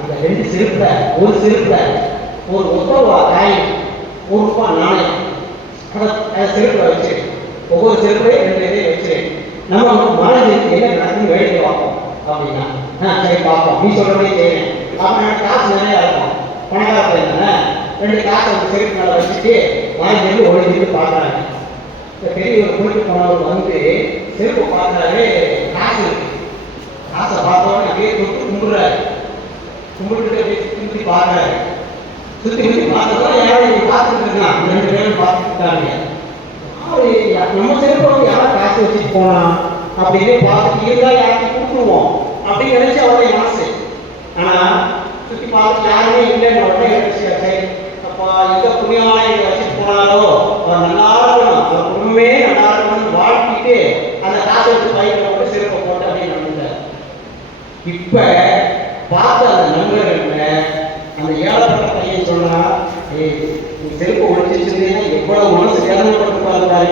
அந்த 2 செருப்புல ஒரு செருப்புல ஒரு ₹1 காய் ₹1 நாணயம் அதை செருப்புல வச்சு, ஒவ்வொரு செருப்பையும் 2 இதையும் வச்சு நம்ம மனதிற்கு என்ன நடக்குன்னு வேடிக்கை பார்ப்போம் அப்படின்னா, சரி பார்ப்போம், நீ சொல்றதே செய்யறேன். அப்ப எனக்கு காசு நிறையா இருக்கும், பணக்கார பையன் 2 காசை அந்த செருப்பு மேலே வச்சுட்டு வாங்கி ஒழிஞ்சிட்டு பார்க்குறாங்க. இந்த பெரிய ஒரு குளிக்கு போனவர் வந்து செருப்பு பார்க்குறாரு, காசு இருக்கு, காசை பார்த்தோன்னே அப்படியே தொட்டு கும்பிடுறாரு, கும்பிட்டு அப்படியே சுற்றி பார்க்குறாரு, சுற்றி சுற்றி பார்த்தோன்னா யாரும் பார்த்துட்டு இருக்கான், 2 பேரும் பார்த்துட்டு இருக்காங்க. நம்ம செருப்பை வந்து யாரும் காசு வச்சுட்டு போனான் அப்படின்னு பார்த்துட்டு இருந்தா யாருக்கு கொடுத்துருவோம் அப்படின்னு நினைச்சு அவருடைய மனசு. ஆனால் சுற்றி பார்த்து யாருமே இல்லைன்னு உடனே சரி அப்பா எந்த புண்ணியமான வச்சுட்டு போனாலோ அவர் நல்லா இருக்கணும், அவர் குடும்பமே நல்லா இருக்கணும்னு வாழ்த்திட்டு அந்த காசை வச்சு பைக்கில் போட்டு செருப்பை போட்டு அப்படின்னு நம்பிட்டார். இப்ப பார்த்த அந்த நண்பர்கள்ல அந்த ஏழைப்பட்ட பையன் சொன்னா, நீ செருப்பை ஒழிச்சிருந்தீங்கன்னா எவ்வளவு மனசு வேதனைப்பட்டு பார்த்தாரு,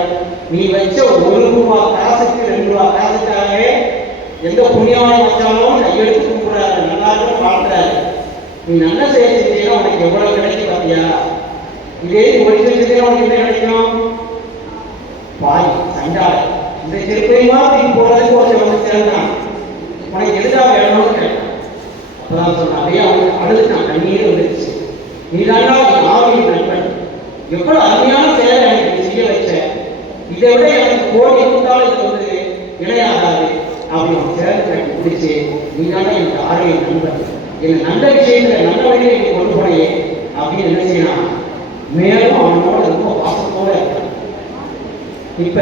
நீ வச்ச ₹1 காசுக்கு ₹2 காசுக்காகவே எந்த புண்ணியமான வச்சாலும் கையெடுத்து கும்பிடுறாரு, நல்லா இருக்கும் வாழ்த்துறாரு. நீ நல்ல செயல் செஞ்சீங்கன்னா உனக்கு எவ்வளவு கிடைக்கும் பார்த்தியா, இதே நீ ஒழிச்சு வச்சதுன்னா உனக்கு என்ன கிடைக்கும்? பாய் சண்டாள் இந்த செருப்பையுமா தூக்கி போடுறதுக்கு ஒருத்தர் வந்து சேர்ந்தான், உனக்கு எதுக்காக வேணும்னு கேட்டான். அப்பதான் சொன்னான், அப்படியே அவனுக்கு அழுதுட்டான், கண்ணீர் வந்துருச்சு. நீதாண்டா ஆவியின் நண்பன், எவ்வளவு அருமையான செயலை எனக்கு செய்ய வச்ச, இதை விட எனக்கு கோடி இருந்தாலும் இது வந்து இணையாகாது அப்படின்னு சேர்ந்து கட்டி பிடிச்சி நீதானே எனக்கு ஆரிய நண்பன், என் நல்ல விஷயத்துல நல்ல வழியை நீ கொண்டு போனையே அப்படின்னு என்ன செய்யலாம், மேலும் அவனோட ரொம்ப பாசத்தோட இருக்கான். இப்ப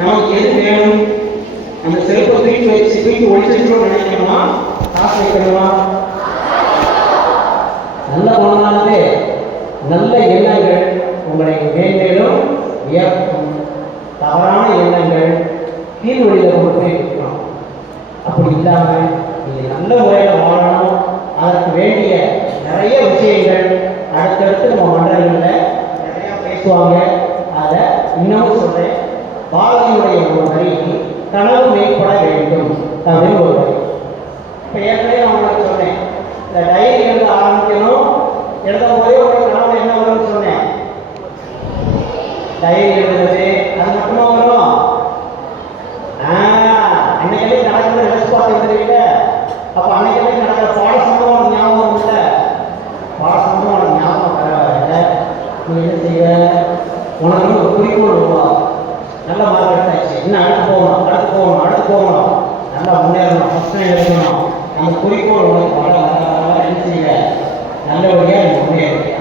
நமக்கு எது வேணும், அந்த செல்பை தூக்கி ஒழிச்சிருக்கணும்னு நினைக்கணுமா, காசு வைக்கணுமா? நல்ல குணமானது நல்ல எண்ணங்கள் உங்களை மேன்மேலும் உயர்த்தும். தவறான எண்ணங்கள் கீழ் வழியில் கொண்டு போய் இருக்கணும். அப்படி இல்லாமல் நீங்கள் நல்ல முறையில் வாழணும். அதற்கு வேண்டிய நிறைய விஷயங்கள் அடுத்தடுத்து நம்ம மன்றங்களில் நிறையா பேசுவாங்க. அதை இன்னமும் சொல்கிறேன். பாரதியுடைய ஒரு வரி கனவு மேம்பட வேண்டும் அப்படின்னு ஒரு வரி. இப்போ ஏற்கனவே நான் உங்களுக்கு சொன்னேன், இந்த டைரி எழுத ஆரம்பிக்கணும், எழுதும் போதே ஒரு கனவு என்ன வரும்னு சொன்னேன். டைரி எழுதுறது அது மட்டுமா வரும்? அன்னைக்கே நடக்கிற நினைச்சு பார்த்துருக்கீங்க. அப்போ அன்னைக்கே நடக்கிற பாடசம்பவம் உனக்கு ஞாபகம் வரும்ல. பாடசம்பவம் உனக்கு ஞாபகம் வர நீ என்ன செய்ய, உனக்கு ஒரு குறிக்கோள் உருவாகும். நல்ல மார்க் எடுத்தாச்சு, இன்னும் அடுத்து போகணும், நல்லா முன்னேறணும், ஃபஸ்ட் டைம் எடுக்கணும். அந்த குறிக்கோள் உனக்கு வர என்ன செய்ய, நல்லபடியாக நீ முன்னேறிய.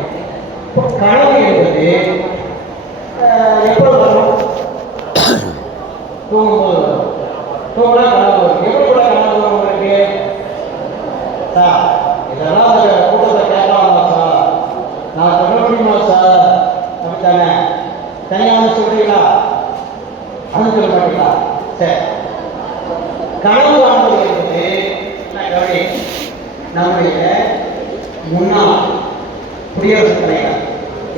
இப்போ கனவு என்பது எப்போ வரும்? தூங்கும்போது வரும். தூங்கினா கனவு வரும். எப்படி கூட கனவு வரும் உங்களுக்கு? சார் இதெல்லாம் அந்த கூட்டத்தை கேட்கலாமா சார், நான் சொல்ல முடியுமா சார் அப்படித்தானே? தனியாக சொல்றீங்களா? அது சொல்ல மாட்டீங்களா? சரி, கனவு காண்பது என்பது நம்முடைய முன்னாள் குடியரசுத் தலைவர்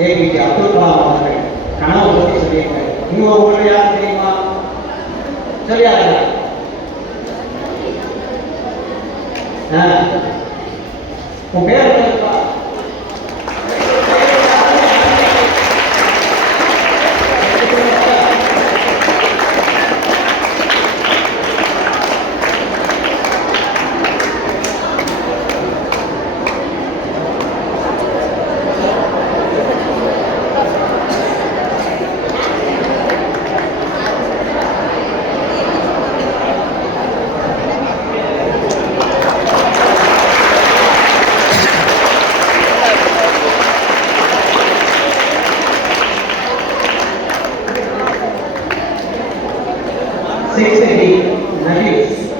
ஏபிஜே அப்துல் கலாம் அவர்கள் கனவு பற்றி சொல்லியிருக்காரு. இன்னும் உங்களுக்கு யாரும் தெரியுமா? சொல்லியாருங்க. உன் பேர் என்னப்பா?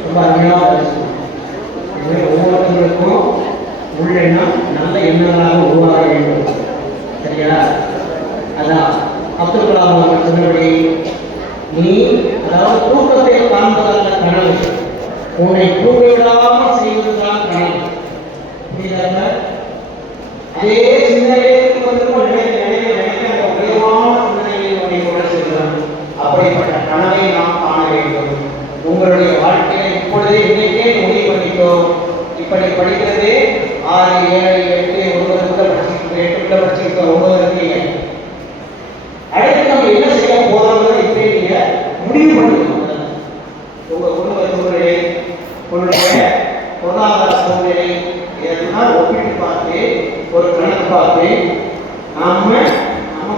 ரொம்ப அருமையாக ஒவ்வொருத்தருக்கும் உள்ளெண்ணம் நல்ல எண்ணங்களாக உருவாக வேண்டும். சரியா? அதான் அப்துல் கலாம் அவர்கள் சொன்னபடி, நீ அதாவது தூக்கத்தை காண்பதல்ல கனவு, உன்னை தூங்க விடாமல் செய்வதுதான் கனவு. புரியுதா? அதே சிந்தனைக்கு வந்து நினைக்க அந்த உயர்வான சிந்தனையை உன்னை கொண்டு செல்கிறான். அப்படிப்பட்ட கனவை நாம் காண வேண்டும். உங்களுடைய வாழ்க்கையை இப்பொழுதே இன்னைக்கே முடிவு பண்ணிக்கோ. இப்படி படிக்கிறது 6, 7, 8, 9 படிச்சிருக்க 9 இருக்கீங்க. அடுத்து நம்ம என்ன செய்ய போறோம்னு இப்படி நீங்க முடிவு பண்ணிக்கணும். உங்க குடும்ப சூழ்நிலை, உங்களுடைய பொருளாதார சூழ்நிலை இதெல்லாம் ஒப்பிட்டு பார்த்து ஒரு கணக்கு பார்த்து நம்ம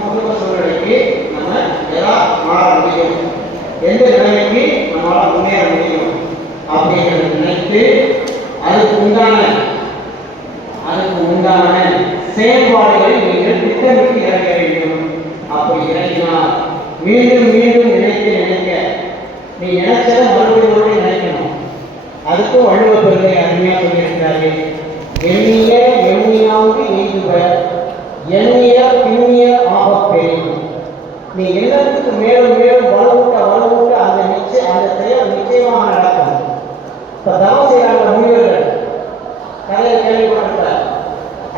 குடும்ப சூழ்நிலைக்கு நம்ம எதாவது மாற முடியும், எந்த நிலைமைக்கு நம்மளால முன்னேற முடியும் அப்படிங்கிறத நினைத்து அதுக்கு உண்டான செயல்பாடுகளை நீங்கள் திட்டமிட்டு இறங்க வேண்டும். அப்படி இறங்கினால் மீண்டும் நினைக்க நீ நினைச்சதை மறுபடியும் நினைக்கணும். அதுக்கும் வள்ளுவ பெருமை அருமையாக சொல்லியிருக்கிறார்கள். எண்ணியாவது எய்துவ எண்ணிய பின்னிய ஆகப் பெறும். நீ எல்லாத்துக்கு மேலும் வலுவூட்ட அந்த செயல் நிச்சயமாக நடக்கும். இப்ப தவம் செய்யறாங்க முனிவர்கள், கதையை கேள்விப்பட்ட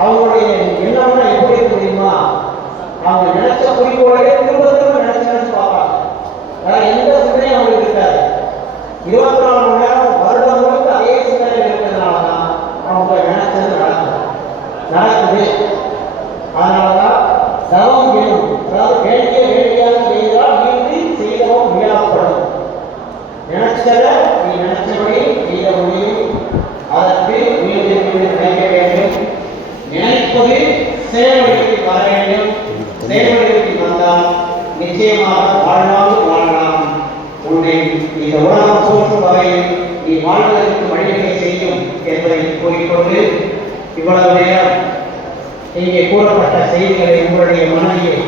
அவங்களுடைய எண்ணம்னா எப்படி இருக்கு தெரியுமா? அவங்க நினைச்ச குறிக்கோளை திரும்ப நினைச்சு பார்ப்பாங்க. வேற எந்த சிந்தனையும் அவங்களுக்கு இருக்காது. 24 மணி நேரம் வருடம் முழுக்க அதே சிந்தனையில் இருக்கிறதுனாலதான் அவங்க நினைச்சது நடக்குது. அதனாலதான் தவம் வேணும். அதாவது வேண்டியாக செய்தால் நீதி செய்தவும் மீளப்படும். நினைச்சதை நீ நினைச்சபடி செய்ய முடியும். அதற்கு மீண்டும் நினைக்க வேண்டும். நினைப்பது செயல்வடிவத்தில் வர வேண்டும். செயல்வடிவத்தில் வந்தால் நிச்சயமாக வாழலாம். உன்னை இந்த உலகம் போற்றும் வகையில் நீ வாழ்வதற்கு வழிவகை செய்யும் என்பதை கூறிக்கொண்டு இவ்வளவு நேரம் இங்கே கூறப்பட்ட செய்திகளை உங்களுடைய மனதிலே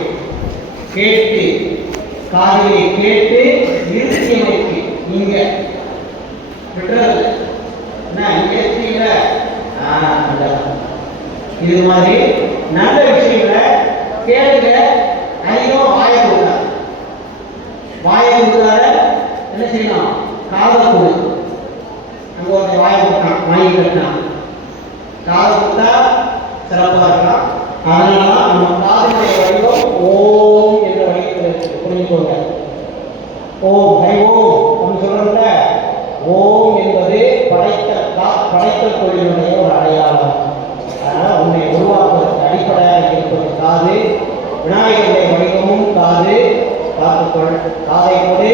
கேட்டு காதிலே கேட்டு நிறுத்தி அமைத்து இங்க விடுறது இது மாதிரி நல்ல விஷயங்களை கேளுங்க. அதிகம் வாயை கொடுக்காது. வாயை கொடுக்காத என்ன செய்யணும்? காதை கொடு. அங்கே ஒரு வாயை கொடுத்தான், வாங்கி கட்டினான். காதை கொடுத்தா சிறப்பாக இருக்கலாம். அதனால நம்ம காதலுடைய வடிவம் ஓம் என்ற வடிவத்தில் புரிஞ்சுக்கோங்க. ஓம் ஹை ஓம் அப்படின்னு சொல்றோம்ல, ஓம் என்பது படைத்தல் தொழிலுடைய ஒரு அடையாளம். அதனால் உன்னை உருவாக்குவதற்கு அடிப்படையாக இருப்பது காது. விநாயகருடைய வடிவமும் காது. காத்துக்கொள். காதை கொடு,